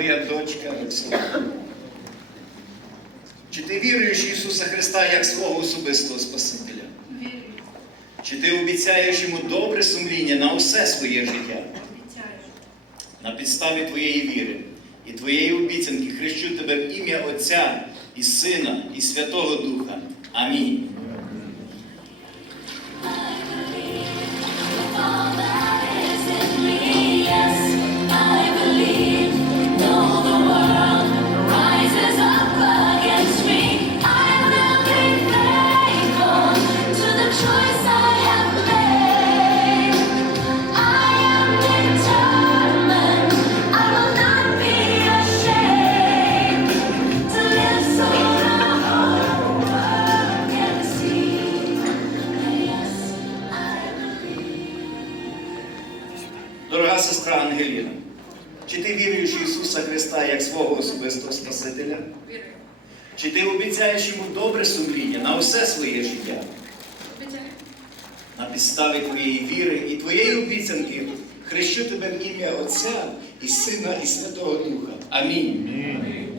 твоя дочка Роксолана? Чи ти віруєш в Ісуса Христа як свого особистого Спасителя? Вірю, Чи ти обіцяєш йому добре сумління на усе своє життя? обіцяю. На підставі твоєї віри і твоєї обіцянки хрещу тебе в ім'я Отця і Сина і Святого Духа. Амінь. Сестра Ангеліна, чи ти віруєш в Ісуса Христа як свого особистого Спасителя? Чи ти обіцяєш йому добре сумління на усе своє життя? На підставі твоєї віри і твоєї обіцянки хрещу тебе в ім'я Отця і Сина і Святого Духа. Амінь. Rises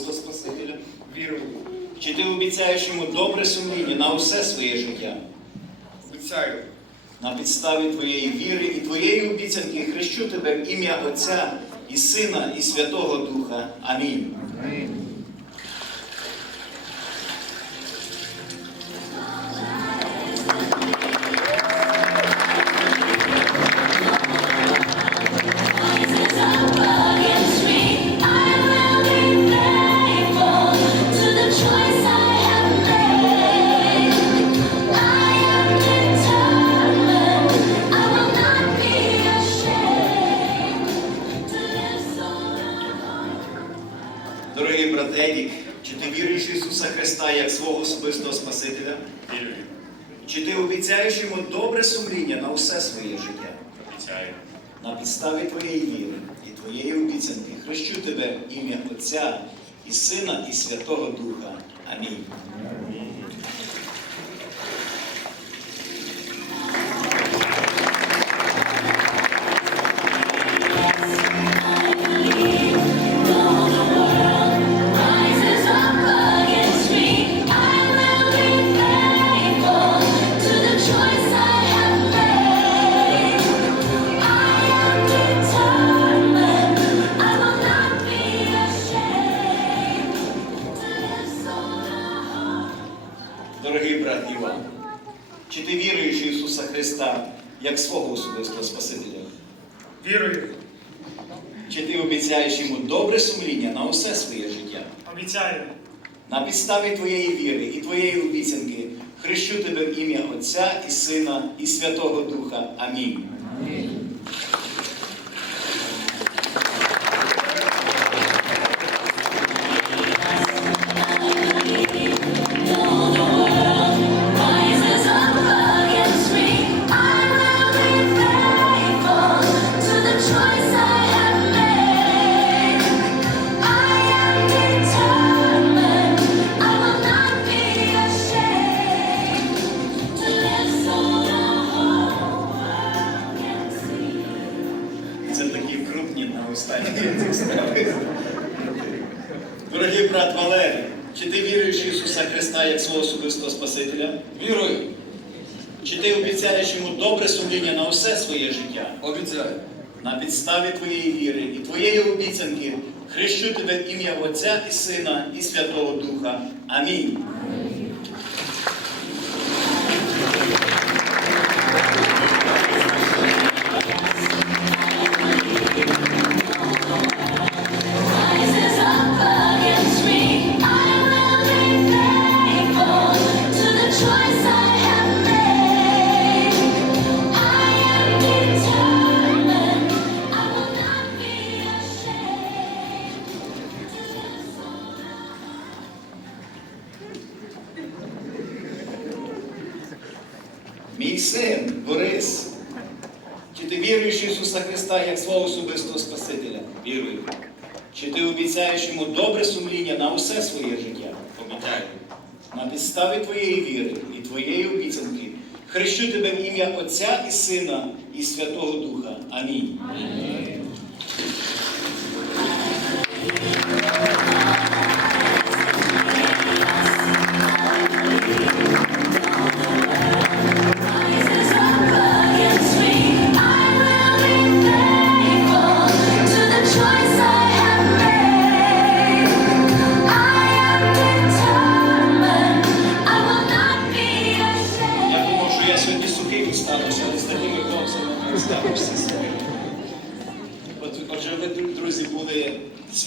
свого Спасителя? Вірую, Чи ти обіцяєш йому добре сумління на усе своє життя? обіцяю, На підставі твоєї віри і твоєї обіцянки хрещу тебе в ім'я Отця і Сина і Святого Духа. Амінь. Rises особистого Спасителя? вірую, Чи ти обіцяєш йому добре сумління на усе своє життя? обіцяю, На підставі твоєї віри і твоєї обіцянки хрещу тебе в ім'я Отця і Сина і Святого Духа. Амінь. Ісуса Христа як свого особистого Спасителя? вірую, Чи ти обіцяєш йому добре сумління на усе своє життя? обіцяю, На підставі твоєї віри і твоєї обіцянки хрещу тебе в ім'я Отця і Сина і Святого Духа. Амінь. rises Це такі крупні на останніх справах. Дорогий брат Валерій, чи ти віруєш в Ісуса Христа як свого особистого Спасителя? Вірую, Чи ти обіцяєш йому добре сумління на усе своє життя? обіцяю, На підставі твоєї віри і твоєї обіцянки хрещу тебе ім'я Отця і Сина і Святого Духа. Амінь. Мій син Борис. Чи ти віруєш Ісуса Христа як свого особистого Спасителя? Вірую. Чи ти обіцяєш йому добре сумління на усе своє життя? Обіцяю. На підставі твоєї віри і твоєї обіцянки хрещу тебе в ім'я Отця і Сина і Святого Духа. Амінь. Rises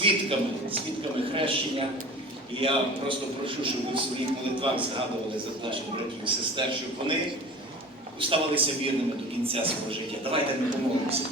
свідками, свідками хрещення. І я просто прошу, щоб ви в своїх молитвах згадували за наших братів і сестер, щоб вони оставалися вірними до кінця свого життя. Давайте ми помолимося.